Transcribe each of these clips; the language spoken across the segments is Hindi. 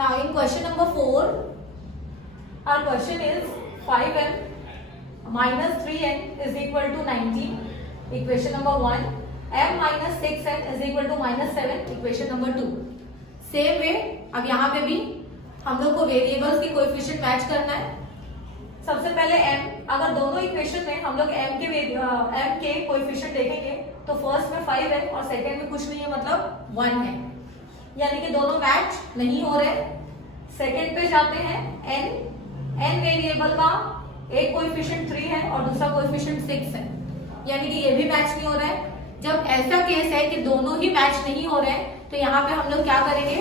Now in question number 4, our question is 5m minus 3n is equal to 19. Equation number 1. m minus 6n is equal to minus 7. Equation number 2. Same way अब यहाँ पे भी हम लोग को वेरिएबल्स की कोएफिशिएंट मैच करना है। सबसे पहले m, अगर दोनों इक्वेशन में हम लोग m के कोएफिशिएंट देखेंगे तो फर्स्ट में 5 है और सेकंड में कुछ नहीं है, मतलब 1 है, यानी कि दोनों मैच नहीं हो रहे। सेकंड पे जाते हैं n वेरिएबल का एक कोएफिशिएंट 3 है और दूसरा कोएफिशिएंट 6 है, यानी कि ये भी मैच नहीं हो रहा है। जब ऐसा केस है कि दोनों ही मैच नहीं हो रहे हैं तो यहाँ पे हम लोग क्या करेंगे,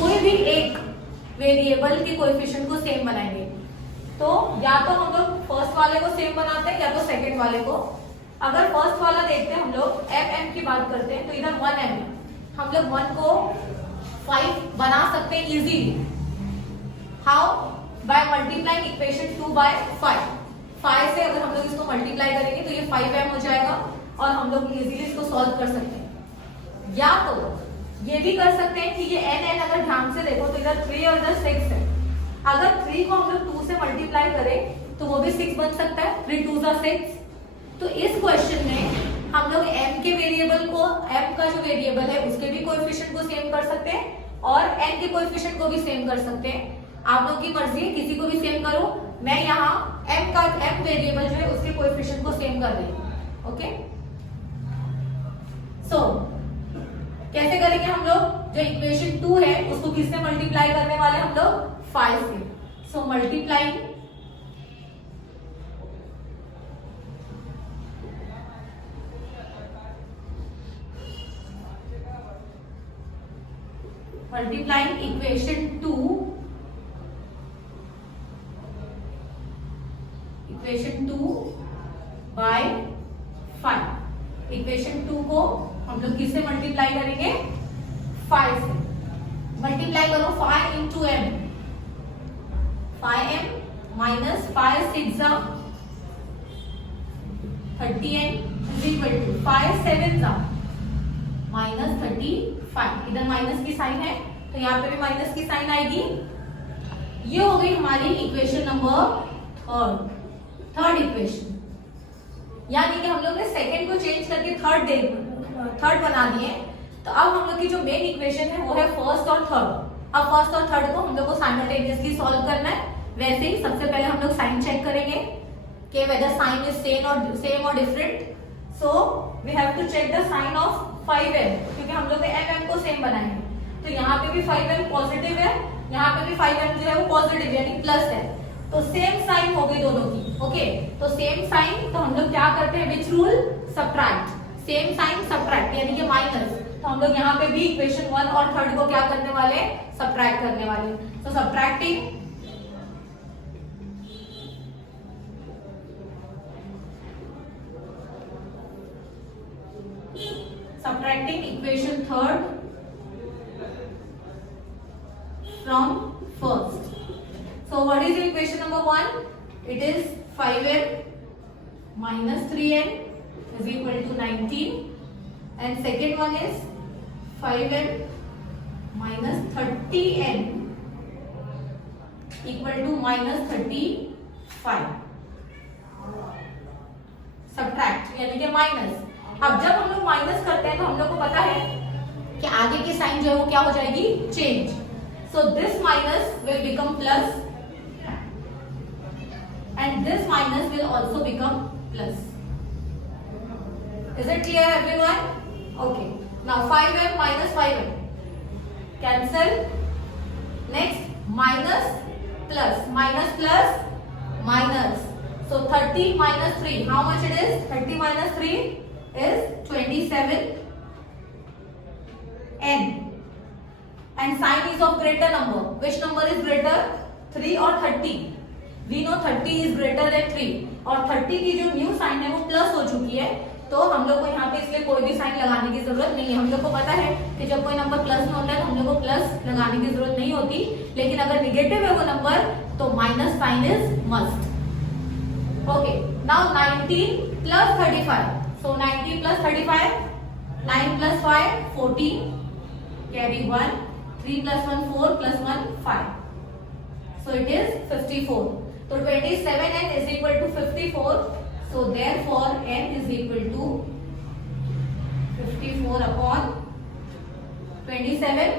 कोई भी एक वेरिएबल के कोएफिशिएंट को सेम बनाएंगे। तो या तो हम लोग फर्स्ट वाले को सेम बनाते हैं या तो सेकंड वाले को। अगर फर्स्ट वाला देखते हैं हम लोग m की बात करते हैं तो इधर 1m है, हम लोग 1 को 5 बना सकते हैं easily. How? By multiplying equation 2 by 5। 5 से अगर हम लोग इसको मल्टीप्लाई करेंगे तो ये 5m हो जाएगा और हम लोग इजीली इसको सॉल्व कर सकते हैं। या तो ये भी कर सकते हैं कि ये n अगर ध्यान से देखो तो इधर 3 और इधर 6 है। अगर 3 को हम लोग 2 से मल्टीप्लाई करें तो वो भी 6 बन सकता है, 3 2 are 6। तो इस क्वेश्चन में हम लोग m के वेरिएबल को, m का जो वेरिएबल है उसके भी कोएफिशिएंट को सेम कर सकते हैं और n के कोएफिशिएंट को भी सेम कर सकते हैं। आप लोग की मर्जी है, किसी को भी सेम करो। मैं यहाँ m वेरिएबल जो है उसके कोएफिशिएंट को सेम कर रही हूँ। ओके, सो कैसे करेंगे हम लोग? जो इक्वेशन 2 है उसको किससे मल्टीप्लाई करने वाले हम लोग? 5 से। सो मल्टीप्लाइंग इक्वेशन 2 बाय 5। इक्वेशन 2 को हम लोग किससे मल्टीप्लाई करेंगे? 5 से। मल्टीप्लाई करो 5 into m, 5m minus 5 6 30n is equal to 5 7 minus 35। इधर माइनस की साइन है तो यहाँ पे भी माइनस की साइन आएगी। ये हो गई हमारी इक्वेशन नंबर थर्ड इक्वेशन, यानी कि हम लोग ने सेकेंड को चेंज करके थर्ड बना दिए। तो अब हम लोग की जो मेन इक्वेशन है वो है फर्स्ट और थर्ड। अब फर्स्ट और थर्ड को हम लोग को साइमल्टेनियसली सॉल्व करना है। वैसे ही सबसे पहले हम लोग साइन चेक करेंगे कि वेदर साइन इज सेम और different. So we have to check the sign of 5m, क्योंकि हम लोग ने m को सेम बनाया है। तो यहाँ पे भी 5m पॉजिटिव है, यहाँ पे भी 5m जो है वो पॉजिटिव यानी प्लस है, तो सेम साइन हो गई दोनों की। ओके, तो सेम साइन, तो हम लोग क्या करते हैं? Which rule? Subtract. Same sign subtract यानी कि माइनस। तो हम लोग यहाँ पे भी इक्वेशन 1 और थर्ड को क्या करने वाले? सब्ट्रैक्ट करने वाले। तो subtracting equation third from first. So what is equation number 1? It is 5m minus 3n is equal to 19, and second one is 5m minus 30n equal to minus 35. Subtract यानी कि माइनस। अब जब हम लोग माइनस करते हैं तो हम लोग को पता है कि आगे की साइन जो है वो क्या हो जाएगी? Change. So this minus will become plus and this minus will also become plus. Is it clear everyone? Okay, now 5m minus 5m cancel. Next minus plus, minus plus minus, so 30 minus 3, how much it is? 30 minus 3 is 27n, and sign is of greater number. Which number is greater? 3 or 30? We know 30 is greater than 3 और 30 की जो न्यू साइन है वो प्लस हो चुकी है, तो हम लोग को यहाँ पे इसलिए कोई भी साइन लगाने की जरूरत नहीं है। हम लोग को पता है कि जब कोई नंबर प्लस में होता है तो हम लोग को प्लस लगाने की जरूरत नहीं होती, लेकिन अगर निगेटिव है वो नंबर तो minus sign is must. Okay, now 19 plus 35, so 19 plus 35, 9 plus 5 14, carry 1, 3 plus 1 4 plus 1 5. So it is 54. So 27n is equal to 54. So therefore n is equal to 54 upon 27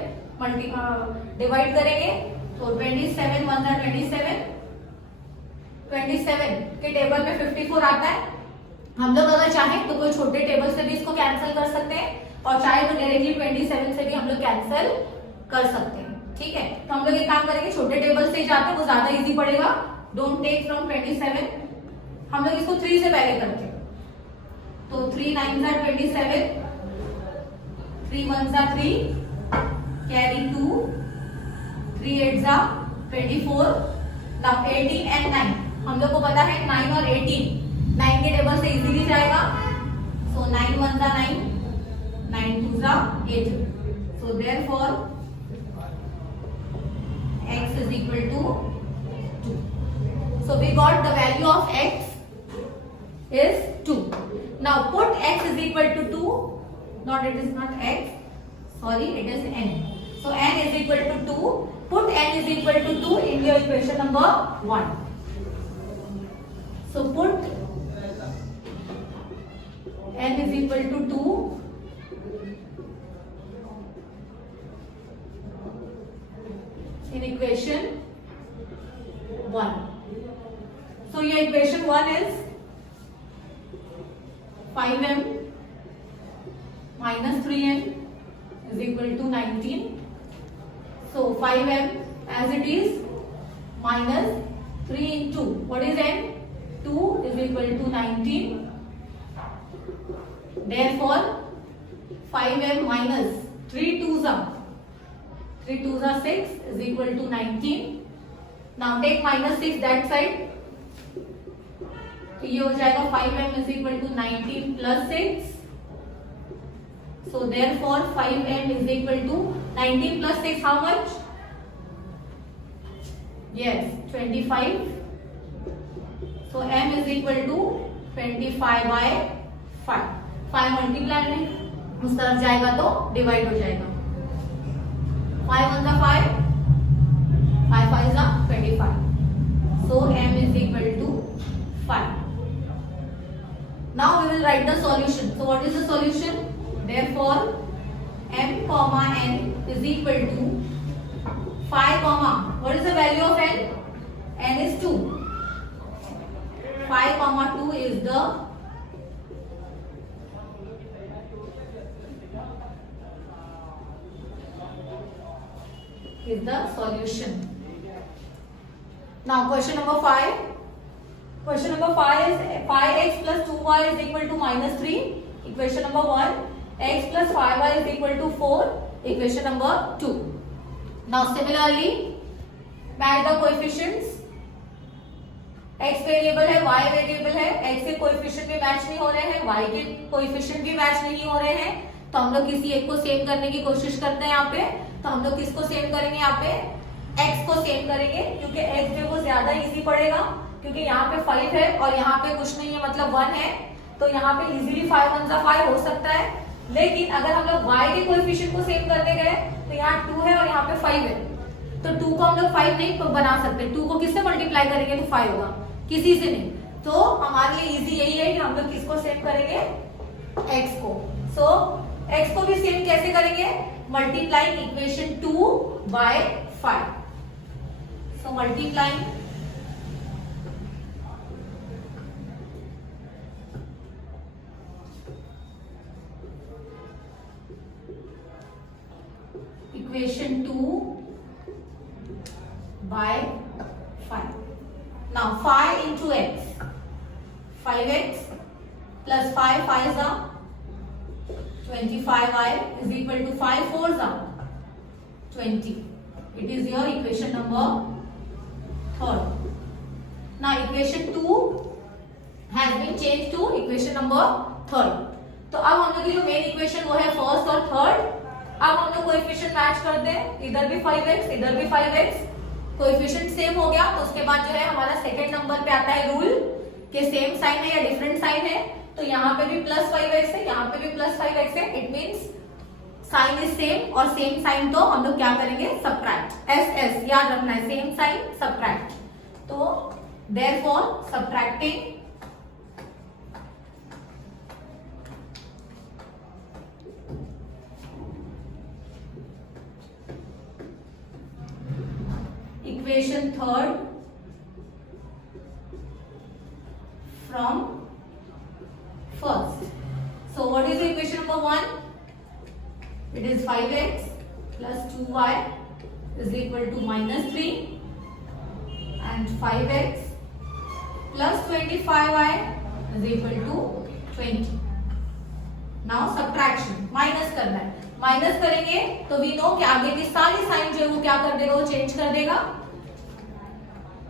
divide करेंगे तो 27 1 जा 27 के टेबल में 54 आता है। हम लोग अगर चाहें तो कोई छोटे टेबल से भी इसको कैंसिल कर सकते हैं और चाहे तो डायरेक्टली 27 से भी हम लोग कैंसिल कर सकते हैं। ठीक है, तो हम लोग एक काम करेंगे, छोटे टेबल से जाते हैं वो ज्यादा इजी पड़ेगा। डोंट टेक फ्रॉम 27, हम लोग इसको 3 से पहले करते हैं। तो 3 9 जा 27, 3 1 जा 3, कैरी 2, 3 8 जा 24। नाउ 18 एंड 9, हम लोग को पता है 9 और 18 9 के टेबल से इजीली जाएगा। सो 9 1 जा 9, 9 2 जा 18। सो therefore x is equal to 2. So we got the value of x is 2. Now put x is equal to 2. Not, it is not x. Sorry, it is n. So n is equal to 2. Put n is equal to 2 in your equation number 1. So put n is equal to 2 in equation 1. So your equation 1 is 5m minus 3n is equal to 19. So 5m as it is minus 3 into what is n? 2 is equal to 19. Therefore 5m minus 3 2s are 3 2s are 6 is equal to 19. Now take minus 6 that side. तो ये हो जाएगा 5m is equal to 19 plus 6. So therefore 5m is equal to 19 plus 6 how much? Yes, 25. So m is equal to 25 by 5. 5 multiply में उस तरफ जाएगा तो डिवाइड हो जाएगा। 5 1 जा 5, 5 5 जा 25. So m is equal to 5. Now we will write the solution. So what is the solution? Therefore m comma n is equal to 5 comma what is the value of n? N is 2. 5 comma 2 is the solution. Now question number 5. Question number 5 is 5x plus 2y is equal to minus 3. Equation number 1. X plus 5y is equal to 4. Equation number 2. Now similarly match the coefficients. x variable है, y वेरिएबल है, x के कोएफिशिएंट भी मैच नहीं हो रहे हैं, y के कोएफिशिएंट भी मैच नहीं हो रहे हैं, तो हम लोग किसी एक को सेम करने की कोशिश करते हैं यहाँ पे। तो हम लोग किसको सेम करेंगे यहाँ पे? x को सेम करेंगे, क्योंकि x जो वो ज्यादा इजी पड़ेगा, क्योंकि यहाँ पे 5 है और यहाँ पे कुछ नहीं है मतलब 1 है, तो यहाँ पे इजीली 5 1 जा 5 हो सकता है। लेकिन अगर हम लोग y के कोएफिशिएंट को सेम करने गए तो यहाँ 2 है और यहाँ पे 5 है, तो 2 को हम लोग 5 नहीं बना सकते। 2 को किससे मल्टीप्लाई करेंगे तो 5 होगा, किसी से नहीं। तो हमारे लिए इजी यही है कि हम लोग किसको सेम करेंगे? x को। सो x को भी सेम कैसे करेंगे? Multiplying equation 2 by 5। So multiplying equation 2 by 5. Now 5 into x, 5x plus 5 5s are 25y is equal to 5 4s are 20. It is your equation number 3rd. Now equation 2 has been changed to equation number 3rd. तो अब हम लोग की जो मेन इक्वेशन वो है फर्स्ट और थर्ड। अब हम लोग कोएफिशिएंट मैच कर दें, इधर भी 5x इधर भी 5x, कोएफिशिएंट सेम हो गया। तो उसके बाद जो है हमारा सेकंड नंबर पे आता है रूल कि सेम साइन है या डिफरेंट साइन है। तो यहाँ पे भी प्लस 5x है, यहाँ पे भी प्लस 5x है। It means sign is same, और सेम साइन तो हम लोग क्या करेंगे, सब्ट्रैक्ट, एस एस याद रखना है, सेम साइन सब्ट्रैक्ट। तो therefore subtracting equation third from first. So what is the equation number 1? It is 5x plus 2y is equal to minus 3 and 5x plus 25y is equal to 20. Now subtraction, minus करना है, माइनस करेंगे तो वी नो कि आगे की सारी साइन जो है वो क्या कर देगा, वो चेंज कर देगा।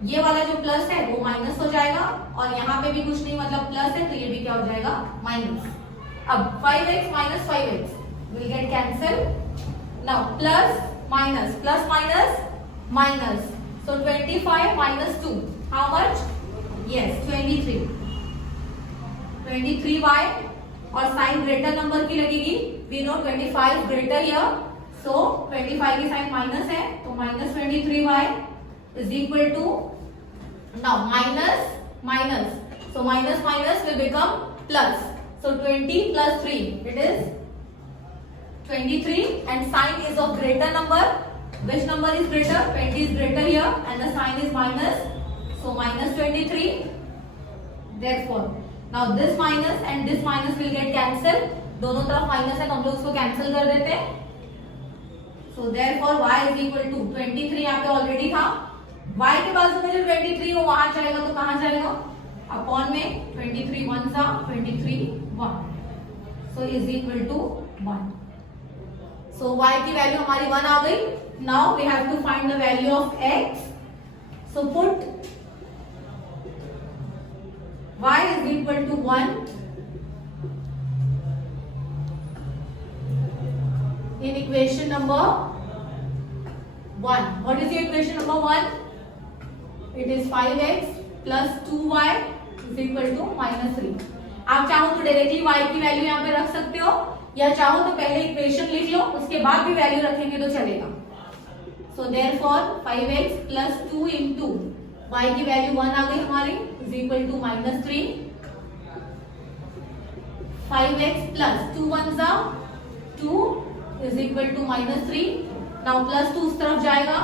ये वाला जो प्लस है वो माइनस हो जाएगा, और यहाँ पे भी कुछ नहीं मतलब प्लस है, तो ये भी क्या हो जाएगा, माइनस। अब 5x minus 5x will get cancel. Now plus minus minus, so 25 minus 2, how much? Yes, 23 y, और साइन ग्रेटर नंबर की लगेगी, वी नो 25 ग्रेटर हियर, सो 25 की साइन माइनस है, तो minus 23y is equal to, now minus, so minus will become plus, so 20 plus 3, it is 23, and sign is of greater number. Which number is greater? 20 is greater here, and the sign is minus, so minus 23. Therefore now this minus and this minus will get cancelled, दोनों तरफ माइनस है तो हम लोग उसको कैंसिल कर देते हैं। so therefore y is equal to 23 यहाँ पे ऑलरेडी था, y के बाजू में जो 23 हो वहां जाएगा तो कहां जाएगा, अपॉन में 23 1 सा 23 1, so is equal to 1. so y की वैल्यू हमारी 1 आ गई। now we have to find the value of x, so put y is equal to 1 in equation number 1. what is the equation number 1? it is 5x plus 2y is equal to minus 3. आप चाहो तो डायरेक्टली y की वैल्यू यहाँ पे रख सकते हो, या चाहो तो पहले इक्वेशन लिख लो उसके बाद भी वैल्यू रखेंगे तो चलेगा। so therefore 5x plus 2 into y की वैल्यू 1 आ गई हमारी, is equal to minus 3, 5x plus 2 1 जा 2 is equal to minus 3. now plus 2 उस तरफ जाएगा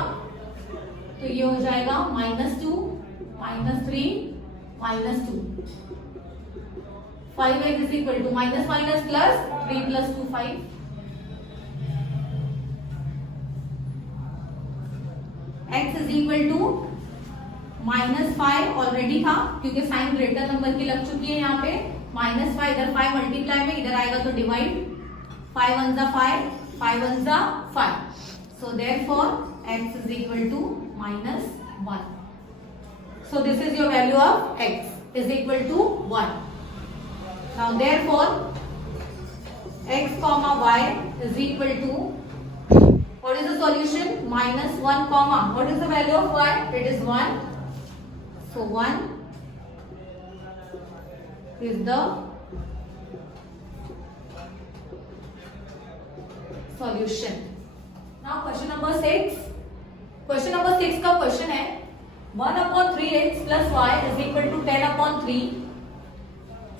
तो ये हो जाएगा -2 -3 -2, 5x is equal to minus minus plus 3 plus 2 5, x is equal to -5 already था क्योंकि साइन ग्रेटर नंबर की लग चुकी है यहाँ पे, -5 इधर 5 मल्टीप्लाई में इधर आएगा तो डिवाइड, 5 1 जा 5 5 1 जा 5, so therefore x is equal to -1. so this is your value of x is equal to 1. now therefore x comma y is equal to, what is the solution, -1 comma, what is the value of y, it is 1, so 1 is the solution. now question number 6, question number 6 का क्वेश्चन है 1/3x plus y is equal to 10/3.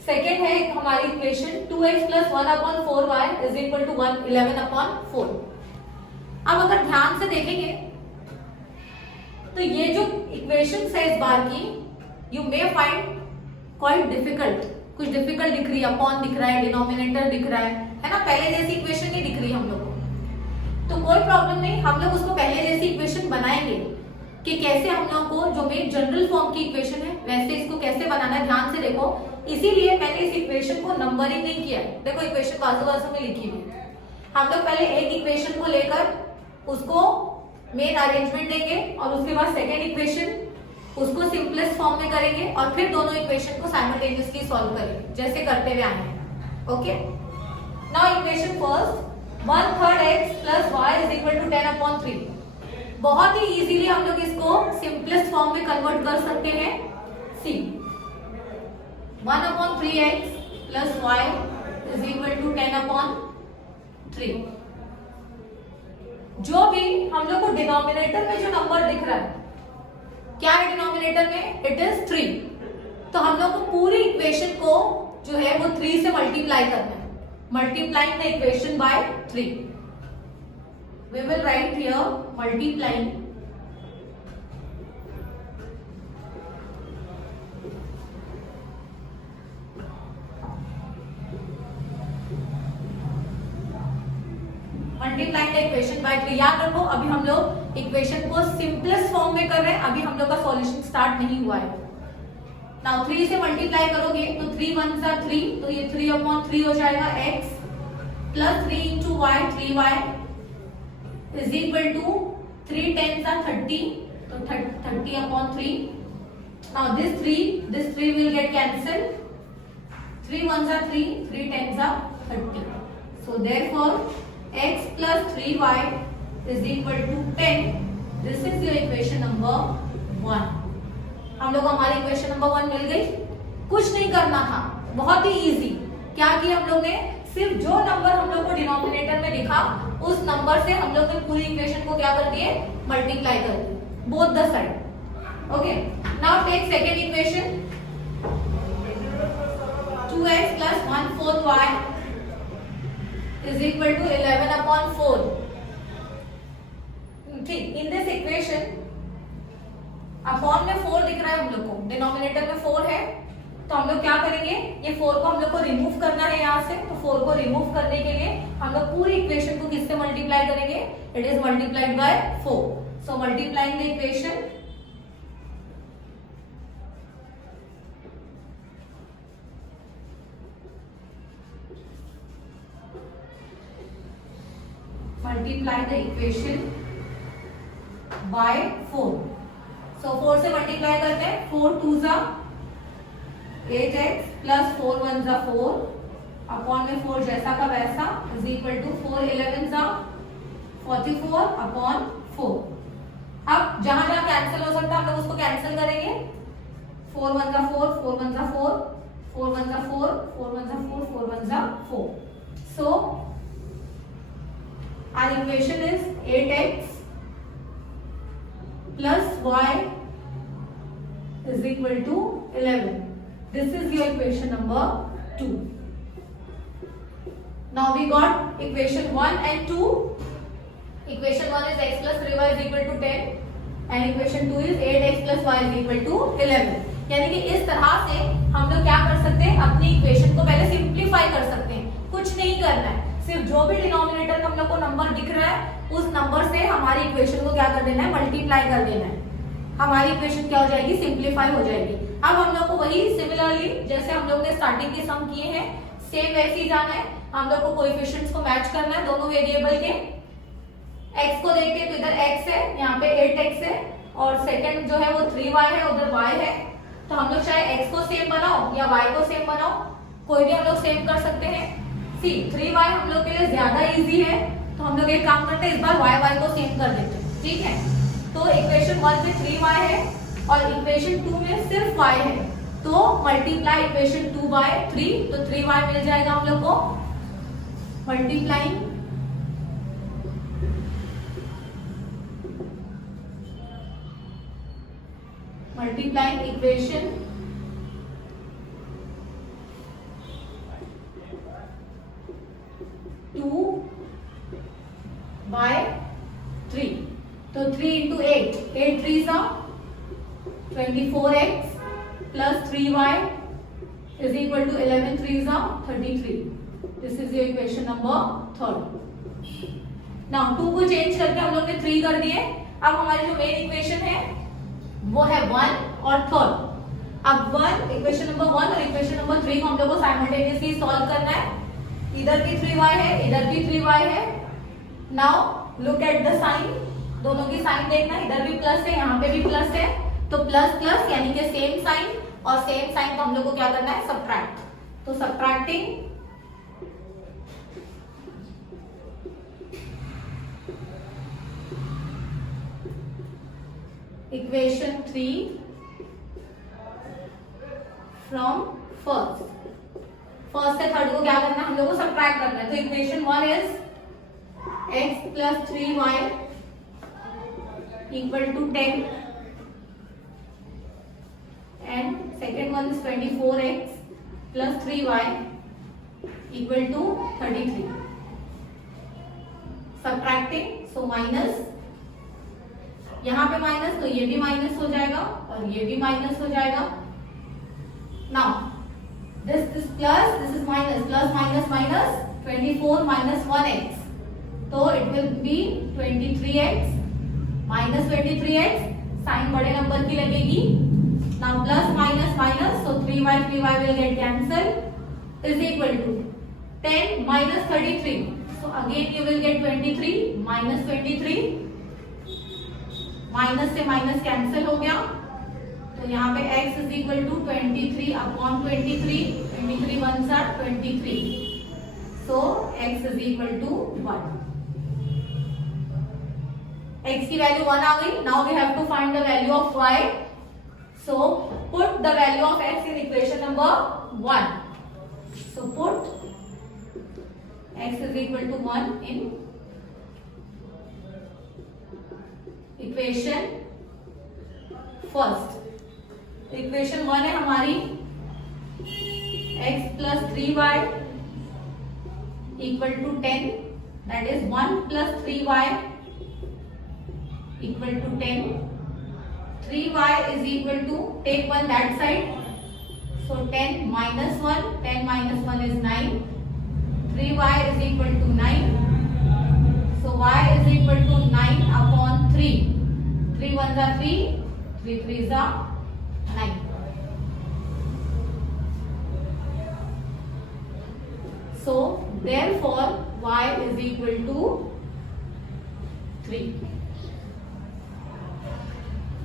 Second है हमारी equation 2x plus 1/4y is equal to 11/4. अब अगर ध्यान से देखेंगे तो ये जो इक्वेशन है इस बार की, you may find quite difficult, कुछ डिफिकल्ट दिख रही है, अपॉन दिख रहा है, डिनोमिनेटर दिख रहा है ना, पहले जैसी इक्वेशन नहीं दिख रही हम लोग को, तो कोई प्रॉब्लम नहीं, हम लोग उसको पहले जैसी इक्वेशन बनाएंगे कि कैसे हम लोग को जो मेन जनरल फॉर्म की इक्वेशन है वैसे इसको कैसे बनाना है, ध्यान से देखो। इसीलिए मैंने इस इक्वेशन को नंबरिंग नहीं किया है, देखो इक्वेशन बाजू बाजू में लिखी हुई है। हम लोग पहले एक इक्वेशन को लेकर उसको मेन अरेंजमेंट देंगे और उसके बाद सेकेंड इक्वेशन उसको सिंपलेस्ट फॉर्म में करेंगे और फिर दोनों इक्वेशन को साइमल्टेनियसली सॉल्व करेंगे जैसे करते हुए आए हैं। Okay, now equation first 1/3 x plus y is equal to 10/3। बहुत ही इजीली हम लोग इसको सिंपलेस्ट फॉर्म में कन्वर्ट कर सकते हैं। सी 1/3x plus y is equal to 10/3। जो भी हम लोग को डिनोमिनेटर में जो नंबर दिख रहा है, क्या है डिनोमिनेटर में? It is 3। तो हम लोग को पूरी इक्वेशन को जो है वो 3 से मल्टीप्लाई करना है। Multiplying the equation by 3, we will write here multiplying multiplying the equation by 3। याद रखो अभी हम लोग इक्वेशन को सिंपलेस्ट फॉर्म में कर रहे हैं, अभी हम लोग का सॉल्यूशन स्टार्ट नहीं हुआ है। नाउ 3 से मल्टीप्लाई करोगे तो 3 1 जा 3, तो ये 3/3 हो जाएगा x plus 3 into y 3y is equal to 3 10 जा 30, तो 30/3। Now this 3 will get cancel, 3 1 जा 3, 3 10 जा 30। So therefore x plus 3y is equal to 10. This is your equation number 1. हम लोग को हमारी इक्वेशन नंबर 1 मिल गई। कुछ नहीं करना था, बहुत ही इजी। क्या किया हम लोग ने? सिर्फ जो नंबर हम लोग को डिनोमिनेटर में दिखा उस नंबर से हम लोग ने पूरी इक्वेशन को क्या कर दिए? मल्टीप्लाई कर दिए both the side. Okay, now take second equation, 2x plus 1/4 y is equal to 11/4। ठीक, इन दिस इक्वेशन अपॉन में 4 दिख रहा है हम लोग को, डिनोमिनेटर में 4 है, तो हम लोग क्या करेंगे? ये 4 को हम लोग को रिमूव करना है यहाँ से, तो 4 को रिमूव करने के लिए हम लोग पूरी इक्वेशन को किससे मल्टीप्लाई करेंगे? It is multiplied by 4। So multiplying the equation, multiply the equation by 4। So 4 से मल्टीप्लाई करते हैं, 4 2 जा 8x प्लस 4 1 जा 4 अपॉन में 4 जैसा का वैसा इज इक्वल टू 4 11 जा 44 अपॉन 4। अब जहां जहां कैंसिल हो सकता है हम लोग उसको कैंसिल करेंगे। 4 1 जा 4, 4 1 जा 4, 4 1 जा 4, 4 1 जा 4, 4 1 जा 4। So our equation is 8x plus y is equal to 11. This is your equation number 2. Now we got equation 1 and 2. Equation 1 is x plus 3y is equal to 10 and equation 2 is 8x plus y is equal to 11. यानी कि इस तरह से हम लोग क्या कर सकते हैं? अपनी इक्वेशन को पहले सिंप्लीफाई कर सकते हैं। कुछ नहीं करना है, सिर्फ जो भी डिनोमिनेटर में हम लोग को नंबर दिख रहा है उस नंबर से हमारी इक्वेशन को क्या कर देना है? मल्टीप्लाई कर देना है। हमारी इक्वेशन क्या हो जाएगी? सिंप्लीफाई हो जाएगी। अब हम लोग को वही सिमिलरली जैसे हम लोग ने स्टार्टिंग के सम किए हैं सेम वैसे ही जाना है। हम लोग को कोएफिशिएंट्स को मैच करना है दोनों वेरिएबल के। x को देखते तो इधर x है, यहाँ पे 8x है और सेकंड जो है वो 3y है, उधर y है। तो हम लोग चाहे x को सेम बनाओ या y को सेम बनाओ, कोई भी हम लोग सेम कर सकते हैं। सी 3y हम लोग के लिए ज्यादा इजी है, तो हम लोग एक काम करते हैं, इस बार y को सेम कर देते हैं। ठीक है, तो इक्वेशन 1 में 3y है और इक्वेशन 2 में सिर्फ y है, तो मल्टीप्लाई इक्वेशन 2 बाय 3, तो 3y मिल जाएगा हम लोग को। मल्टीप्लाइंग इक्वेशन 2 by 3, तो 3 into 8, 8 3s are 24x plus 3y is equal to 11 3s are 33. This is your equation number 3. Now 2 को चेंज करके हम लोग ने 3 कर दिए। अब हमारी जो मेन इक्वेशन है वो है 1 और 3rd। अब 1 इक्वेशन नंबर 1 और इक्वेशन नंबर 3 को हम लोग को साइमल्टेनियसली सॉल्व करना है। इधर भी 3y है, इधर भी 3y है। Now look at the sign, दोनों की साइन देखना, इधर भी प्लस है, यहाँ पे भी प्लस है, तो प्लस प्लस यानी कि सेम साइन, और सेम साइन को हम लोग को क्या करना है? सब्ट्रैक्ट। तो सब्ट्रैक्टिंग इक्वेशन 3 फ्रॉम फर्स्ट से थर्ड को क्या करना है? हम लोग को सब्ट्रैक्ट करना है। तो equation 1 is x plus 3y equal to 10 and second one is 24x plus 3y equal to 33. Subtracting, so minus, यहाँ पे माइनस तो ये भी माइनस हो जाएगा और ये भी माइनस हो जाएगा. Now this is plus, this is minus, plus minus minus 24 minus 1x, तो it will be 23x minus 23x, sign बड़े नंबर की लगेगी. Now plus minus minus, so 3y will get cancelled is equal to 10 minus 33. So again you will get 23 minus 23, minus से माइनस कैंसिल हो गया, तो यहाँ पे x is equal to 23 upon 23, 23 ones are 23, so x is equal to 1. x की वैल्यू 1 आ गई. Now we have to find the value of y. So put the value of x in equation number 1. So put x is equal to 1 in equation first. Equation 1 है हमारी x plus 3y equal to 10, that is 1 plus 3y equal to 10. 3y is equal to, take 1 that side, so 10 minus 1, 10 minus 1 is 9. 3y is equal to 9, so y is equal to 9 upon 3. 3 ones are 3, 3 threes are 9. So therefore y is equal to 3.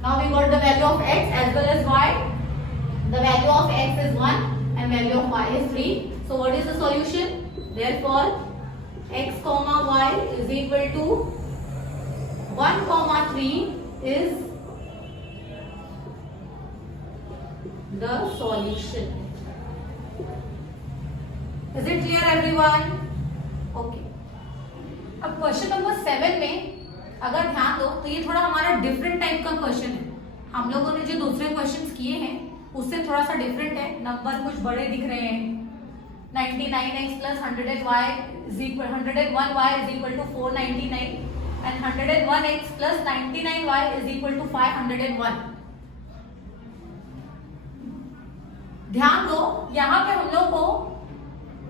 Now we got the value of x as well as y. The value of x is 1 and value of y is 3. So what is the solution? Therefore x comma y is equal to 1 comma 3 is the solution. Is it clear everyone? Okay. अब क्वेश्चन नंबर 7 में अगर ध्यान दो तो ये थोड़ा हमारा डिफरेंट टाइप का क्वेश्चन है. हम लोगों ने जो दूसरे क्वेश्चंस किए हैं उससे थोड़ा सा डिफरेंट है. नंबर कुछ बड़े दिख रहे हैं. 99x plus 101y is equal to 499 and 101x plus 99y is equal to 501. ध्यान दो यहाँ पे हम लोग को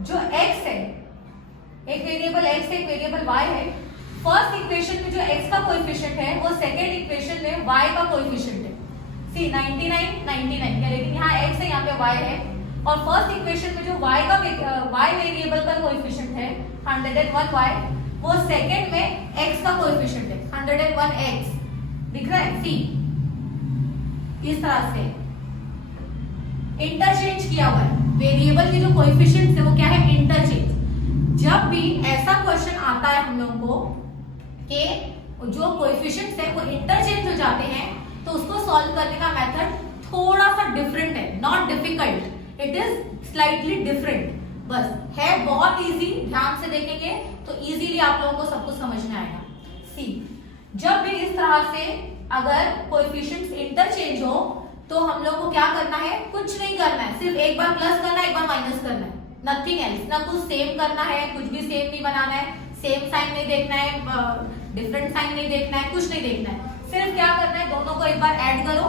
जो x है, एक वेरिएबल x एक वेरिएबल y है. फर्स्ट इक्वेशन में जो x का कोएफिशिएंट है वो सेकेंड इक्वेशन में y का कोएफिशिएंट है. सी 99 क्या, लेकिन यहाँ x है यहाँ पे y है. और फर्स्ट इक्वेशन में जो y वेरिएबल का कोएफिशिएंट है 101y, वो सेकेंड में x का कोएफिशिएंट है 101x. दिख रहा है सी, इस तरह से इंटरचेंज किया हुआ है. वेरिएबल के जो कोएफिशिएंट्स है वो क्या है, इंटरचेंज. जब भी ऐसा क्वेश्चन आता है हम लोगों को कि जो कोएफिशिएंट्स है वो इंटरचेंज हो जाते हैं तो उसको सॉल्व करने का मेथड थोड़ा सा डिफरेंट है. Not difficult, it is slightly different. बस है बहुत इजी. ध्यान से देखेंगे तो इजीली आप लोगों को सब कुछ समझ में आएगा. सी, जब भी इस तरह से अगर कोएफिशिएंट्स इंटरचेंज हो तो हम लोग को क्या करना है, कुछ नहीं करना है. सिर्फ एक बार प्लस करना है, एक बार माइनस करना है. Nothing else. ना कुछ सेम करना है, कुछ भी सेम नहीं बनाना है. सेम साइन नहीं देखना है, डिफरेंट साइन नहीं देखना है, कुछ नहीं देखना है. सिर्फ क्या करना है, दोनों को एक बार ऐड करो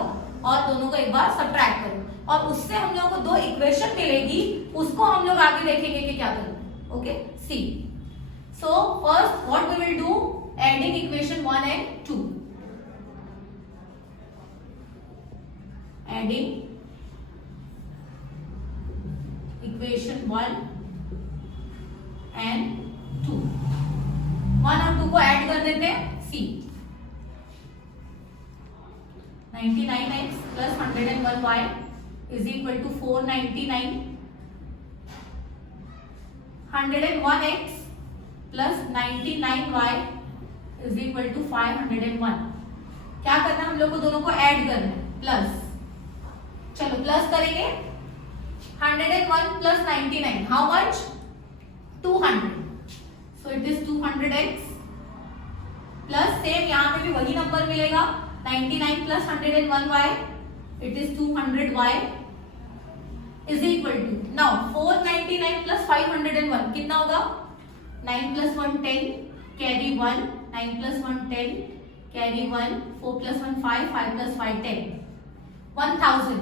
और दोनों को एक बार सब्ट्रैक्ट करो और उससे हम लोग को दो इक्वेशन मिलेगी. उसको हम लोग आगे देखेंगे कि क्या करना. Okay, see. So first what we will do, adding equation 1 and 2. Adding equation 1 and 2. 1 और 2 को ऐड कर देते हैं. सी, 99x plus 101y is equal to 499. 101x plus 99y is equal to 501. क्या करना है, हम लोग को दोनों को ऐड करना है. प्लस, चलो प्लस करेंगे. 101 plus 99, how much? 200. So it is 200x plus same यहाँ पे भी वही नंबर मिलेगा 99 plus 101y it is 200y is equal to now 499 plus 501 कितना होगा 9 plus 1 10 carry 1 9 plus 1 10 carry 1 4 plus 1 5 5 plus 5 10 1000।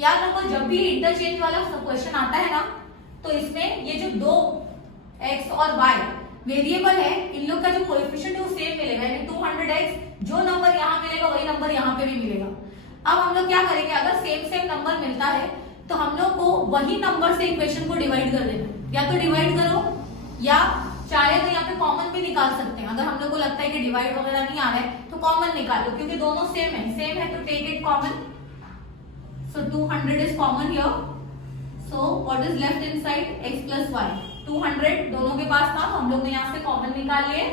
यार लोगों जब भी इंटरचेंज वाला क्वेश्चन आता है ना तो इसमें ये जो दो x और y वेरिएबल है इन लोग का जो कोएफिशिएंट है वो सेम मिलेगा यानी 200x जो नंबर यहाँ मिलेगा वही नंबर यहाँ पे भी मिलेगा। अब हम लोग क्या करेंगे अगर सेम नंबर मिलता है तो हम लोग को वही नंबर से इक्वेशन को डिवाइड कर देना, या तो डिवाइड करो या चाहे तो यहाँ पे कॉमन भी निकाल सकते हैं। अगर हम लोग को लगता है कि डिवाइड वगैरह नहीं आ रहा है तो कॉमन निकालो क्योंकि दोनों सेम है तो take it common. So 200 is common here, so what is left inside x plus y 200 दोनों के पास था तो हम लोग ने यहाँ से कॉमन निकाल लिए,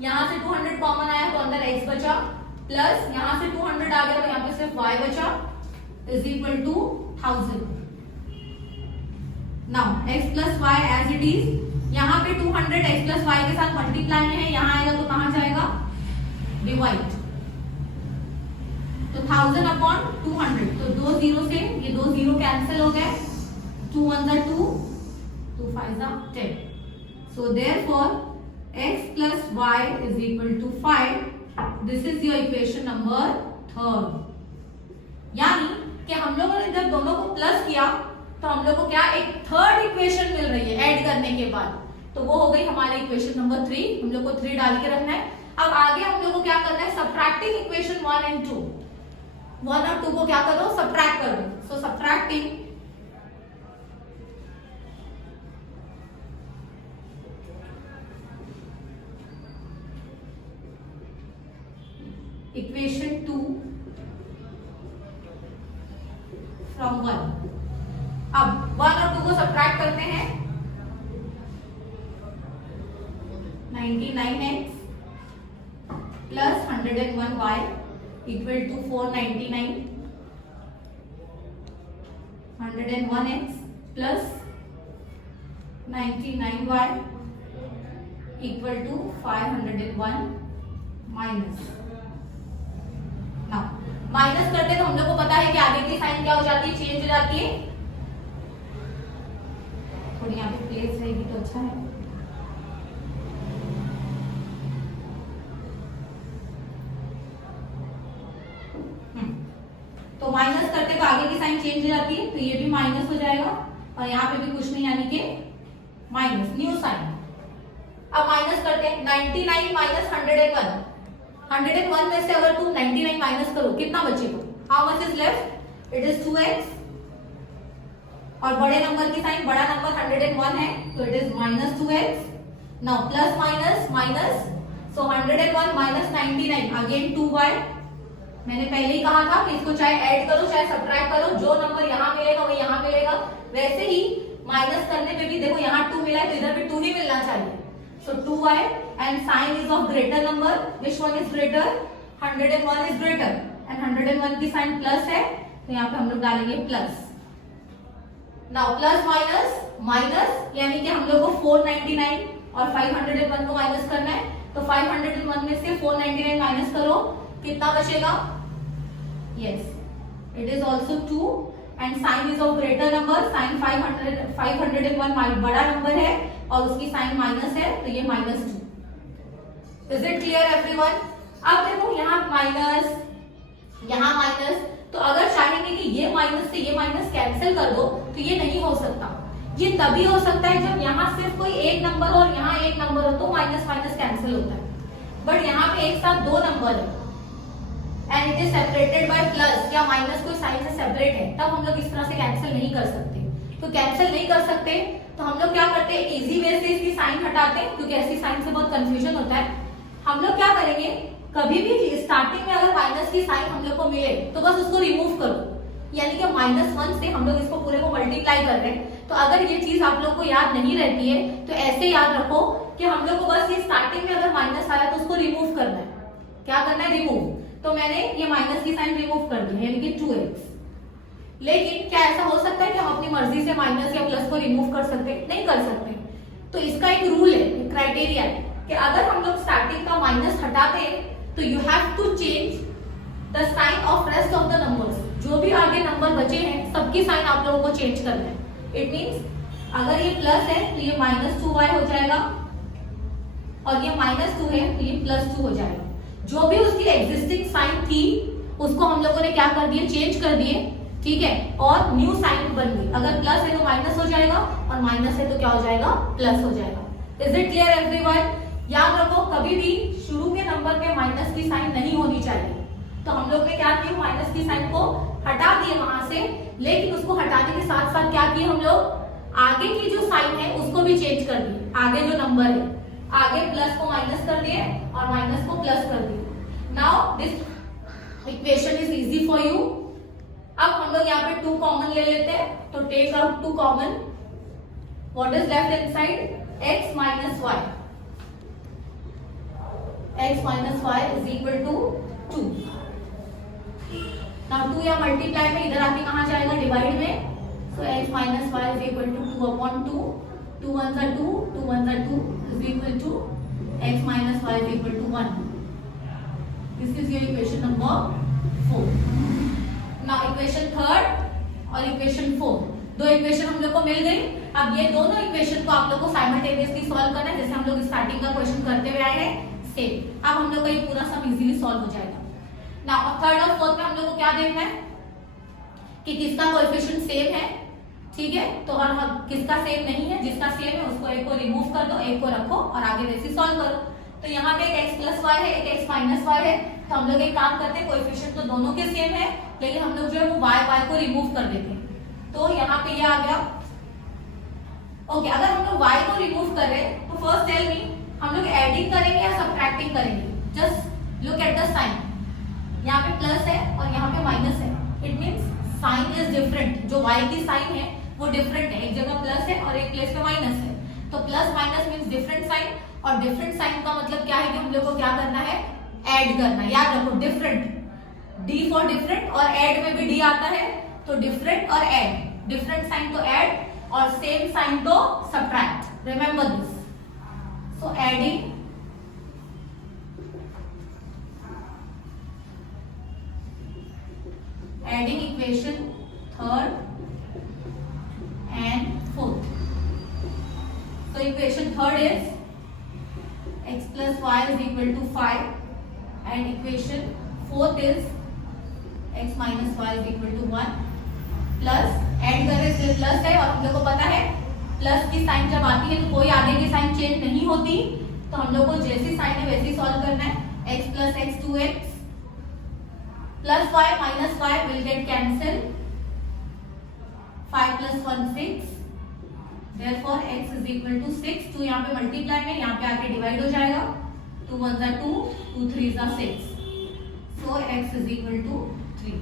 यहाँ से 200 कॉमन आया तो अंदर x बचा प्लस यहाँ से 200 आ गया तो यहाँ पे सिर्फ y बचा is equal to 1000। Now x plus y as it is, यहाँ पे 200 x प्लस y के साथ मल्टीप्लाई में है, यहाँ आएगा तो कहाँ जाएगा डिवाइड, तो 1000 अपॉन 200 तो दो जीरो से ये दो जीरो कैंसिल हो गए, 2 1 2 2 5 10, so therefore x plus y is equal to 5, this is your equation number 3rd। यानी कि हम लोगों ने जब दोनों को प्लस किया तो हम लोग को क्या एक थर्ड इक्वेशन मिल रही है ऐड करने के बाद, तो वो हो गई हमारी इक्वेशन नंबर 3, हम लोग को 3 डाल के रखना है। अब आगे हम लोग को क्या करना है सबट्रैक्टिंग इक्वेशन 1 और 2, 1 और 2 को क्या करो सबट्रैक्ट करो, सो सबट्रैक्टिंग इक्वेशन 2 फ्रॉम 1। अब 1 और 2 को सबट्रैक्ट करते हैं, 99x plus 101y equal to 499, 101x plus 99y equal to 501 minus. Minus करते तो हम लोग को पता है कि आगे की साइन क्या हो जाती है चेंज हो जाती है, थोड़ी यहाँ पे प्लेस रहेगी तो अच्छा है। तो माइनस करते तो आगे की साइन चेंज हो जाती है तो ये भी माइनस हो जाएगा और यहाँ पे भी कुछ नहीं यानी कि माइनस न्यू साइन। अब माइनस करते हैं 99 माइनस 101, 101 में से अगर तुम 99 माइनस करो कितना बचेगा, how much is left, it is 2x और बड़े नंबर की साइन बड़ा नंबर 101 है तो it is minus 2x। Now plus minus minus, so 101 minus 99 again 2y। मैंने पहले ही कहा था कि इसको चाहे ऐड करो चाहे सब्ट्रैक्ट करो, जो नंबर यहाँ मिलेगा वो यहाँ मिलेगा। वैसे ही माइनस करने पे भी देखो यहाँ 2 मिला है तो इधर भी 2 ही मिलना चाहिए, so 2y and sign is of greater number, which one is greater, 101 is greater and 101 की साइन प्लस है तो यहाँ पे हम लोग डालेंगे plus. Now plus minus minus यानी कि हम लोग को 499 और 501 को माइनस करना है तो 501 में से 499 माइनस करो कितना बचेगा, yes it is also 2 and sign is of greater number, sign 501 बड़ा नंबर है और उसकी साइन माइनस है तो ये -2। Is it clear everyone? अब देखो यहाँ माइनस यहाँ माइनस, तो अगर चाहेंगे कि ये माइनस से ये माइनस कैंसिल कर दो तो ये नहीं हो सकता। ये तभी हो सकता है जब यहाँ सिर्फ कोई एक नंबर हो और यहाँ एक नंबर हो तो माइनस माइनस कैंसिल होता है, बट यहाँ पे एक साथ दो नंबर है and it is separated by plus या माइनस कोई साइन से सेपरेट है, तब हम लोग इस तरह से कैंसिल नहीं कर सकते। तो कैंसिल नहीं कर सकते तो हम लोग क्या करते हैं इजी वे से इसकी साइन हटाते हैं क्योंकि ऐसी साइन से बहुत कंफ्यूजन होता है। हम लोग क्या करेंगे कभी भी स्टार्टिंग में अगर माइनस की साइन हम लोग को मिले तो बस उसको रिमूव करो, यानी कि -1 से हम लोग इसको पूरे को मल्टीप्लाई कर रहे हैं। तो अगर ये चीज आप लोग को याद नहीं रहती है तो ऐसे याद रखो कि हम लोग को बस ये स्टार्टिंग में अगर माइनस आया तो उसको रिमूव करना है। क्या करना है, रिमूव। तो मैंने ये माइनस की साइन रिमूव कर दी यानी कि 2x। लेकिन क्या ऐसा हो सकता है कि हम अपनी मर्जी से माइनस या प्लस को रिमूव कर सकते? नहीं कर सकते। तो इसका एक रूल है, क्राइटेरिया है कि अगर हम लोग स्टार्टिंग का माइनस हटाते तो you have to change the sign of rest of the numbers. जो भी आगे नंबर बचे हैं सबकी साइन आप लोगों को चेंज करना है। इट मींस अगर ये प्लस है तो ये -2y हो जाएगा, और ये -2 है तो ये +2 हो जाएगा। जो भी उसकी एग्जिस्टिंग साइन थी उसको हम लोगों ने क्या कर दिए, चेंज कर दिए, ठीक है, और न्यू साइन बन गई। अगर प्लस है तो माइनस हो जाएगा, और माइनस है तो क्या हो जाएगा, प्लस हो जाएगा। Is it clear everyone? याद रखो कभी भी शुरू के नंबर में माइनस की साइन नहीं होनी चाहिए। तो हम लोग ने क्या किया, माइनस की साइन को हटा दिए वहां से, लेकिन उसको हटाने के साथ साथ क्या किए हम लोग, आगे की जो साइन है उसको भी चेंज कर दिए। आगे जो नंबर है, आगे प्लस को माइनस कर दिए और माइनस को प्लस कर दिए। Now this equation is easy for you. अब हम लोग यहाँ पे 2 कॉमन ले लेते हैं, तो take out 2 common. What is left inside, x minus y. x minus y is equal to 2. Now 2 या मल्टीप्लाई में इधर आके कहाँ जाएगा, डिवाइड में। So x minus y is equal to 2 upon 2. 2 ones are 2, 2 ones are 2 is equal to x minus y is equal to 1. This is your equation number 4. Now equation 3rd और equation 4, दो इक्वेशन हम लोग को मिल गई। अब ये दोनों इक्वेशन को आप लोग को साइमल्टेनियसली सॉल्व करना है, जैसे हम लोग स्टार्टिंग का क्वेश्चन करते हुए आए हैं सेम। अब हम लोग का ये पूरा सम इजीली सॉल्व हो जाएगा। नाउ थर्ड और फोर्थ में हम लोग को क्या देखना है कि किसका कोएफिशिएंट सेम है, ठीक है, तो और किसका सेम नहीं है। जिसका सेम है उसको एक को रिमूव कर दो, एक को रखो और आगे वैसे सॉल्व करो। तो यहाँ पे एक x प्लस वाई है, एक x माइनस वाई है, तो हम लोग एक काम करते हैं, कोएफिशिएंट तो दोनों के सेम है, लेकिन हम लोग जो है वो y को रिमूव कर देते हैं। तो यहाँ पे ये आ गया। ओके, अगर हम लोग y को रिमूव कर रहे हैं तो फर्स्ट टेल मी, हम लोग एडिंग करेंगे या सब्ट्रैक्टिंग करेंगे। Just look at the sign, यहाँ पे प्लस है और यहाँ पे माइनस है। It means sign is different. जो y की साइन है वो डिफरेंट है, एक जगह प्लस है और एक प्लेस पे माइनस है। तो plus minus means different sign, और डिफरेंट साइन का मतलब क्या है कि हम लोग को क्या करना है, ऐड करना है। याद रखो डिफरेंट, डी फॉर डिफरेंट, और ऐड में भी डी आता है, तो डिफरेंट और ऐड, डिफरेंट साइन तो ऐड और सेम साइन तो subtract. Remember this. So adding equation third and fourth. So equation third is x plus y is equal to 5, and equation fourth is x minus y is equal to 1. Plus add कर रहे प्लस है, और हम लोग को पता है प्लस की साइन जब आती है तो कोई आगे की साइन चेंज नहीं होती, तो हम लोग को जैसी साइन है वैसी सॉल्व करना है। x plus x 2x plus y minus y will get cancelled. 5 plus 1 6, therefore x is equal to 6. 2 यहाँ पे मल्टीप्लाई में, यहाँ पे आके डिवाइड हो जाएगा। 2 1s are 2, 2 3s are 6. So x is equal to 3.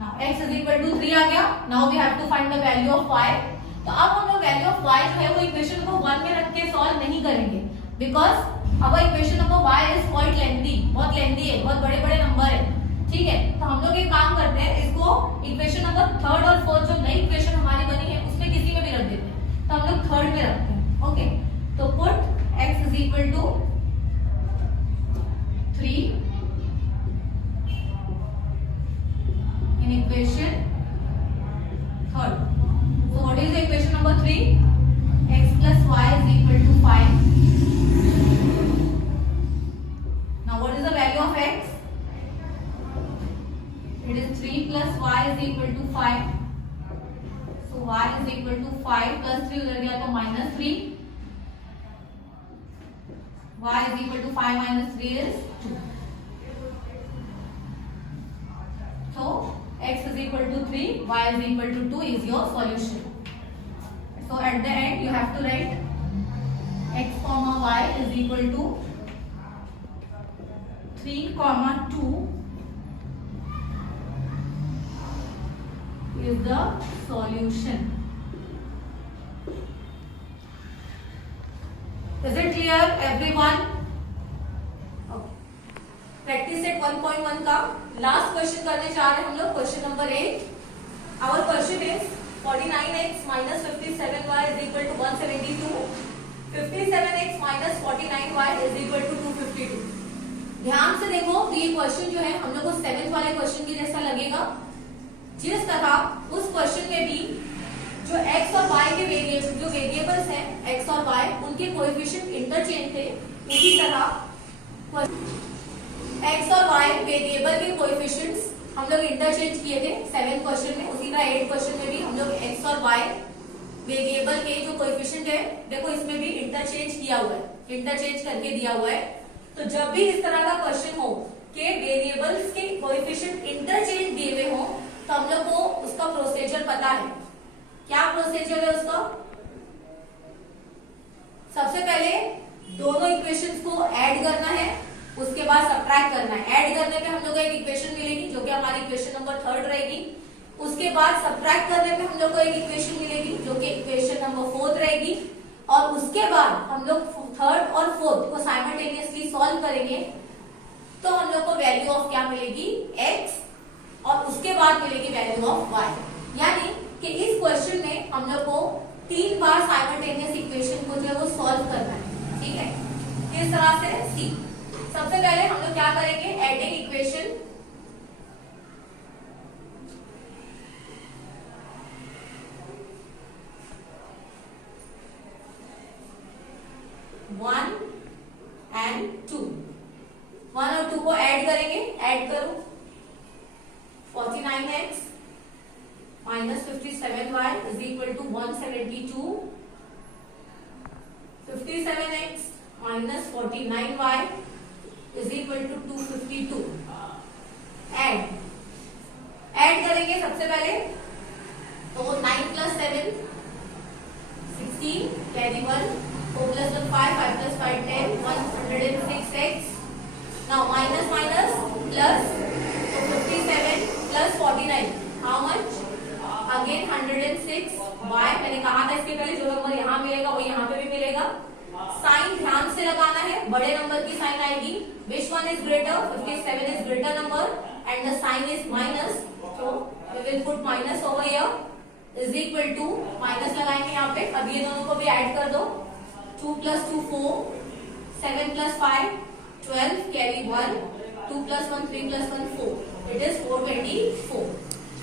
Now x is equal to 3 आ गया। Now we have to find the value of y. तो अब हम लोग वैल्यू ऑफ y जो है वो इक्वेशन को 1 में रख के सॉल्व नहीं करेंगे, बिकॉज अब equation number y is quite lengthy, बहुत लेंथी है, बहुत बड़े बड़े नंबर है, ठीक है। तो हम लोग एक काम करते हैं, इसको इक्वेशन नंबर थर्ड और फोर्थ जो नई इक्वेशन हमारी बनी है उसमें किसी में भी रख देते हैं। तो हम लोग थर्ड में रखते हैं। ओके, तो put x is equal to 3 in equation third. So what is the equation number 3? X plus y is equal to 5. Now what is the value of x? It is 3 plus y is equal to 5. So y is equal to 5 plus 3 उधर गया तो minus 3. Y is equal to 5 minus 3 is 2. So x is equal to 3, y is equal to 2 is your solution. So at the end you have to write x comma y is equal to 3 comma 2 is the solution. Is it clear everyone? Practice set 1.1 का लास्ट क्वेश्चन करने जा रहे हैं हम लोग, question number 8। Our question is 49x minus 57y is equal to 172. 57x minus 49y is equal to 252। ध्यान से देखो तो ये क्वेश्चन जो है हम लोग को 7th वाले क्वेश्चन की जैसा लगेगा। जिस तरह उस क्वेश्चन में भी जो x और y के वेरिएबल्स हैं x और y उनके कोएफिशिएंट इंटरचेंज थे, उसी तरह x और y वेरिएबल के कोएफिशिएंट्स हम लोग इंटरचेंज किए थे 7th क्वेश्चन में। उसी तरह 8th क्वेश्चन में भी हम लोग x और y वेरिएबल के जो कोएफिशिएंट है देखो इसमें भी इंटरचेंज किया हुआ है, इंटरचेंज करके दिया हुआ है। तो जब भी इस तरह का क्वेश्चन हो कि वेरिएबल्स के कोएफिशिएंट इंटरचेंज दिए हुए हो तो हम लोग को उसका प्रोसीजर पता है। क्या प्रोसीजर है उसका? सबसे पहले दोनों इक्वेशंस को ऐड करना है, उसके बाद सब्ट्रैक्ट करना है। ऐड करने पे हम लोग को एक इक्वेशन मिलेगी जो कि हमारी इक्वेशन नंबर 3 रहेगी। उसके बाद सब्ट्रैक्ट करने पे हम लोग को एक इक्वेशन मिलेगी जो कि इक्वेशन नंबर 4 रहेगी। और उसके बाद हम लोग 3rd और 4th को साइमल्टेनियसली सॉल्व करेंगे तो हम लोग को वैल्यू ऑफ क्या मिलेगी? x और उसके बाद मिलेगी वैल्यू ऑफ y। यानी कि इस क्वेश्चन में हम लोग को 3 बार साइमल्टेनियस इक्वेशन को जो है वो सॉल्व करना है। ठीक है, किस तरह से? सी सबसे पहले हम लोग क्या करेंगे? एडिंग इक्वेशन वन एंड 2, 1 और 2 को ऐड करेंगे। ऐड करो 49x minus 57y is equal to 172, 57x minus 49y is equal to 252। Add करेंगे सबसे पहले तो 9 plus 7 16 carry 1 4 plus 1 5 5 plus 5 10 106x। now minus plus so 57 plus 49 how much again 106 y। मैंने कहा था इसके पहले जो नंबर यहाँ मिलेगा वो यहाँ पे भी मिलेगा। साइन ध्यान से लगाना है, बड़े नंबर की साइन आएगी। which one is greater? 57 is greater number and the sign is minus, so we will put minus over here is equal to minus लगाएंगे यहाँ पे। अब ये दोनों को भी ऐड कर दो 2 plus 2 4 7 plus 5 12 carry 1 2 plus 1 3 plus 1 4 it is 424।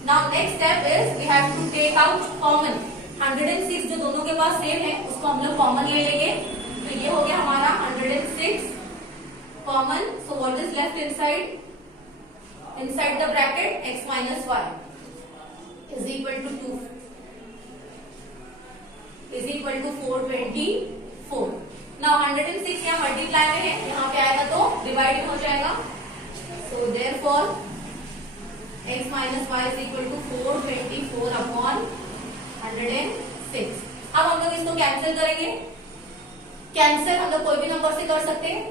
now next step is we have to take out common 106 जो दोनों के पास सेम है उसको हम लोग कॉमन ले लेंगे। तो ये हो गया हमारा 106 common. so what is left inside the bracket x minus y is equal to 2 is equal to 424। now 106 यहाँ मल्टीप्लाई में है, यहाँ पे आएगा तो डिवाइड में हो जाएगा। so therefore x minus y is equal to 424 upon 106। अब हम लोग इसको कैंसिल करेंगे। कैंसिल हम लोग कोई भी नंबर से कर सकते हैं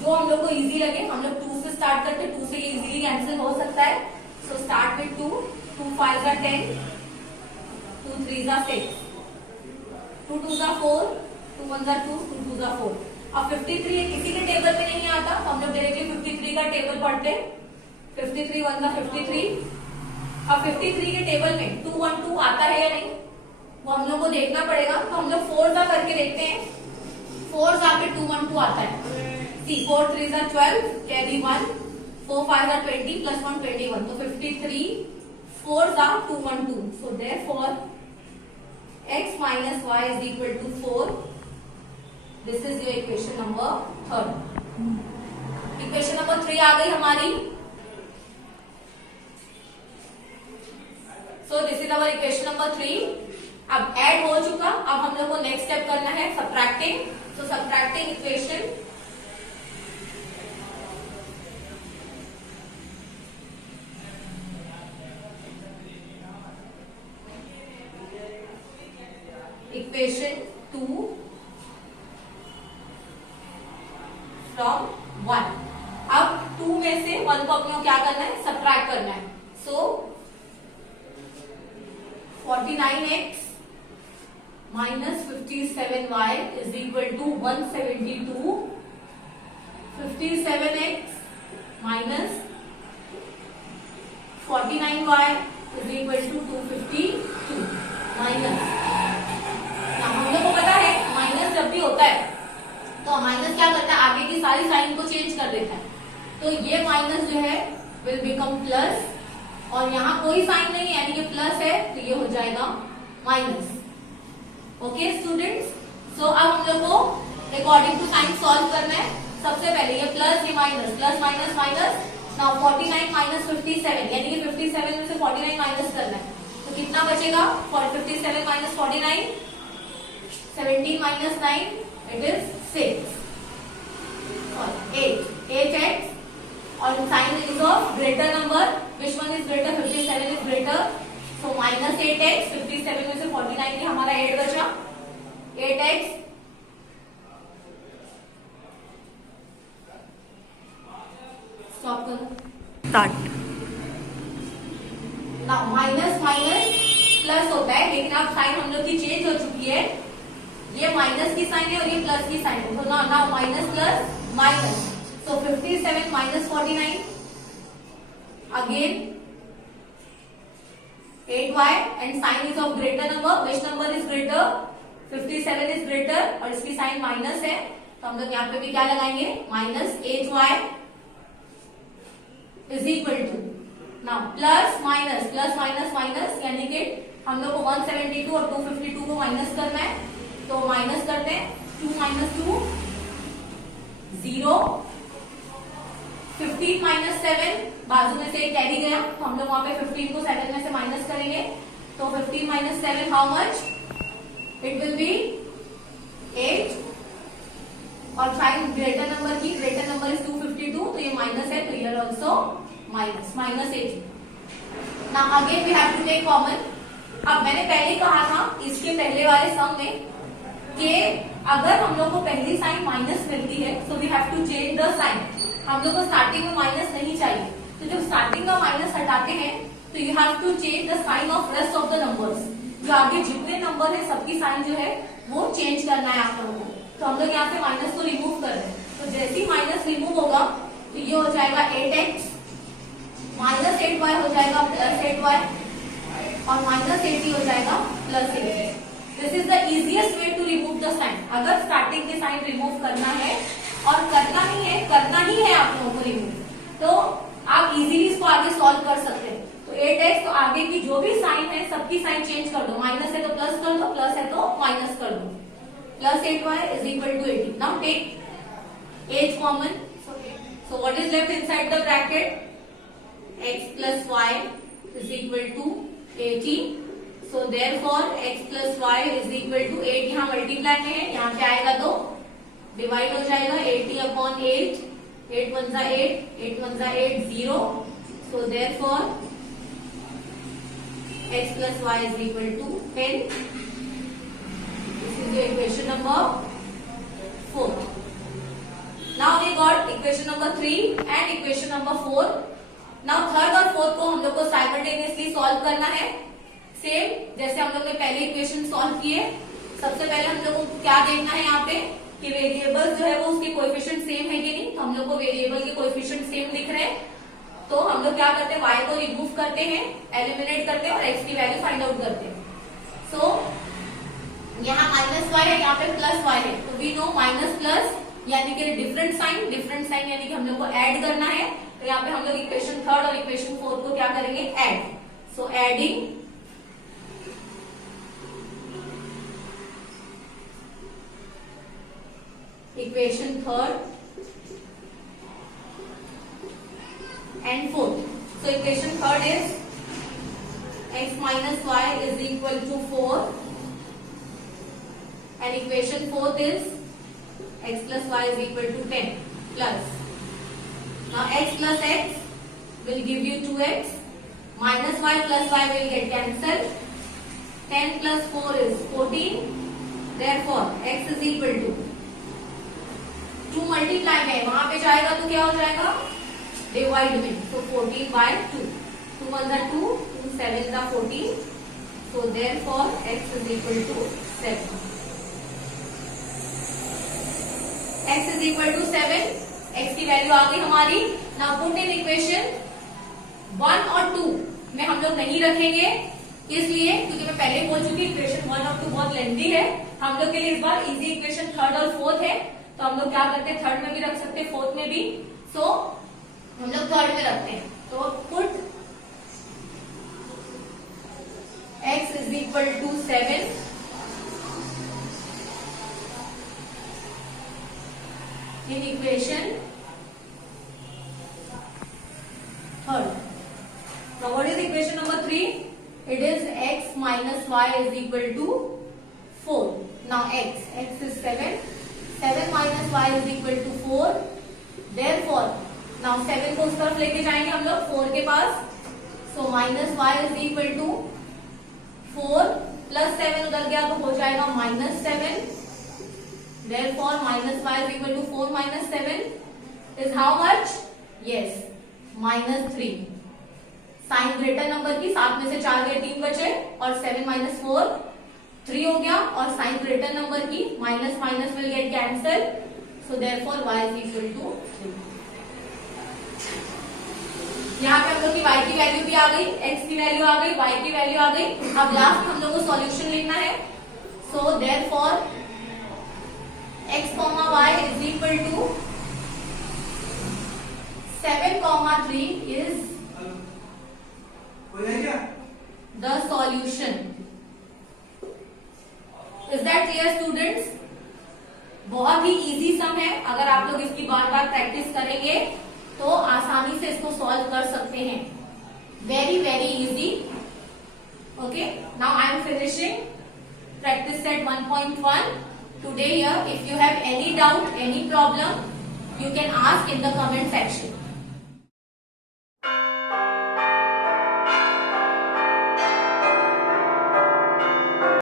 जो हम लोग को इजी लगे। हम लोग 2 से स्टार्ट करते हैं, 2 से ये इजीली कैंसिल हो सकता है। so start with 2 2 5 are 10 2 3 are 6 2 2 are 4 2 1 are 2 2 2 are 4। अब 53 किसी के टेबल में नहीं आता तो हम लोग डायरेक्टली 53 का टेबल पढ़ते हैं। 53 1 का 53। अब 53 के टेबल में 2 1 2 आता है या नहीं वो हम लोग को देखना पड़ेगा। तो हम लोग 4 का करके देखते हैं। 4 जहाँ पे 2 1 2 आता है। see 4 3 are 12 carry 1 4 5 are 20 plus 1 21। तो 53 4 are 2 1 2। so therefore x minus y is equal to 4। this is your equation number 3rd। Equation number 3 आ गई हमारी। so this is our equation number 3। अब ऐड हो चुका, अब हम लोग को नेक्स्ट स्टेप करना है subtracting. so subtracting equation equation 2 from 1। अब 2 में से 1 को अपने क्या करना है? सब्ट्रैक्ट करना है। सो 49x minus 57y is equal to 172। 57x minus 49y is equal to 252 minus. हम लोग को पता है माइनस जब भी होता है सारी साइन को चेंज कर देता है। तो ये माइनस जो है विल बिकम प्लस, और यहाँ कोई साइन नहीं है यानी कि प्लस है, तो ये हो जाएगा माइनस। ओके स्टूडेंट्स, सो अब हम लोग को अकॉर्डिंग टू साइन सॉल्व करना है। सबसे पहले ये प्लस ये minus, plus minus minus, now 49 minus 57 यानी कि 57 में से 49 माइनस करना है, तो कितना बचेगा? 57 माइनस 49, 17 माइनस 9, इट इज 6 और 8x, और sign is of greater number, which one is greater? 57 is greater, so minus 8x, 57 में से 49 में हमारा 8 बचा, 8x स्टॉप करो, start. Now minus minus plus होता है, लेकिन अब साइन हम लोग की चेंज हो चुकी है, ये माइनस की साइन है और ये प्लस की साइन है, तो now minus plus minus, so 57 minus 49 again 8y and sign is of greater number, which number is greater? 57 is greater और इसकी साइन माइनस है, तो हम लोग यहाँ पे भी क्या लगाएंगे? Minus 8y is equal to, now plus minus plus minus minus यानी कि हम लोग को 172 और 252 को माइनस करना है, तो माइनस करते हैं, 2 minus 2 0, 15 माइनस 7 बाजू में से एक कैरी गया, तो हम लोग वहां पे 15 को 7 में से माइनस करेंगे, तो 15 minus 7 how much? It will be 8, और साइन ग्रेटर नंबर की, ग्रेटर नंबर इज 252, तो ये माइनस है, तो here also minus, minus 8। Now again we have to take common. अब मैंने पहले कहा था इसके पहले वाले सम में कि अगर हम लोग को पहली साइन माइनस मिलती है, so we have to change the sign. हम लोग को स्टार्टिंग में माइनस नहीं चाहिए, तो जब स्टार्टिंग का माइनस हटाते हैं तो you have to change the sign of rest of the numbers. जो आगे जितने नंबर है सबकी साइन जो है वो चेंज करना है आप लोगों को। तो हम लोग यहाँ से माइनस को रिमूव कर रहे हैं, तो जैसे ही माइनस रिमूव होगा तो ये हो जाएगा 8x, माइनस 8y हो जाएगा प्लस 8y, और माइनस 80 हो जाएगा plus 80। This is the easiest way to remove the sign. अगर स्टार्टिंग के साइन रिमूव करना है और करना ही है आप लोगों को रिमूव, तो आप इजीली इसको आगे सॉल्व कर सकते हैं। तो 8x, तो आगे की जो भी साइन है सबकी साइन चेंज कर दो, माइनस है तो प्लस कर दो, प्लस है तो माइनस कर दो, plus 8y is equal to 80। Now take as common, so what is left inside the bracket? x plus y is equal to 80, so therefore x plus y is equal to 8, यहाँ मल्टीप्लाई में है, यहाँ क्या आएगा तो डिवाइड हो जाएगा, 80 अपॉन 8, 8 1 जा 8, 8 1 जा 8, 0, so therefore x plus y is equal to 10. This is your equation number 4. Now we got equation number 3 and equation number 4. Now third और fourth को हम लोग को simultaneously solve करना है, सेम जैसे हम लोग ने पहले इक्वेशन सॉल्व किए। सबसे पहले हम लोगों को क्या देखना है यहाँ पे कि वेरिएबल जो है वो उसके कोएफिशिएंट सेम है कि नहीं। तो हम लोग को वेरिएबल के कोएफिशिएंट सेम दिख रहे हैं, तो हम लोग क्या करते हैं, y को रिमूव करते हैं, एलिमिनेट करते हैं और x की वैल्यू फाइंड आउट करते हैं। सो यहाँ माइनस y है, यहाँ पे प्लस y है, तो वी नो माइनस प्लस यानी कि डिफरेंट साइन यानी कि हम लोग को ऐड करना है। तो यहाँ पे हम लोग इक्वेशन थर्ड और इक्वेशन फोर्थ को क्या करेंगे, add. So adding equation third and fourth. So equation third is x minus y is equal to 4 and equation fourth is x plus y is equal to 10 plus. Now x plus x will give you 2x, minus y plus y will get cancelled. 10 plus 4 is 14. Therefore x is equal to 2 multiply में वहां पे जाएगा तो क्या हो जाएगा, डिवाइड में, तो 14 by 2, 2 1 जा 2, 2 7 जा 14, so therefore x is equal to 7. x is equal to 7, x की वैल्यू आ गई हमारी। नाउ पुट इन इक्वेशन 1 और 2 में हम लोग नहीं रखेंगे, इसलिए क्योंकि मैं पहले बोल चुकी इक्वेशन 1 और 2 बहुत लेंथी है। हम लोग के लिए इस बार इजी इक्वेशन थर्ड और फोर्थ है, तो हम लोग क्या करते हैं, थर्ड में भी रख सकते हैं, फोर्थ में भी। सो हम लोग थर्ड में रखते हैं। तो put x is equal to 7 in equation third. Now what is equation number 3? It is x minus y is equal to 4. Now x is 7. 7 minus y is equal to 4. Therefore, now 7 को उस तरफ लेके जाएंगे हम लोग 4 के पास. So minus y is equal to 4 plus 7 उधर गया तो हो जाएगा minus 7. Therefore, minus y is equal to 4 minus 7 is how much? Yes, minus 3. Sign greater number की 7 में से 4 गए 3 बचे और 7 minus 4 3 हो गया और साइन ग्रेटर नंबर की minus minus will get cancel. So therefore y is equal to 3. यहाँ पे हम लोग की y की वैल्यू भी आ गई, x की वैल्यू आ गई, y की वैल्यू आ गई. अब लास्ट हम लोग को सॉल्यूशन लिखना है. सो therefore x, y is equal to 7, 3 is the solution. Is that clear students? बहुत ही इजी सम है. अगर आप लोग इसकी बार बार प्रैक्टिस करेंगे तो आसानी से इसको सॉल्व कर सकते हैं. Very very easy. Okay, now I am finishing practice set 1.1 today here. If you have any doubt, any problem, you can ask in the comment section.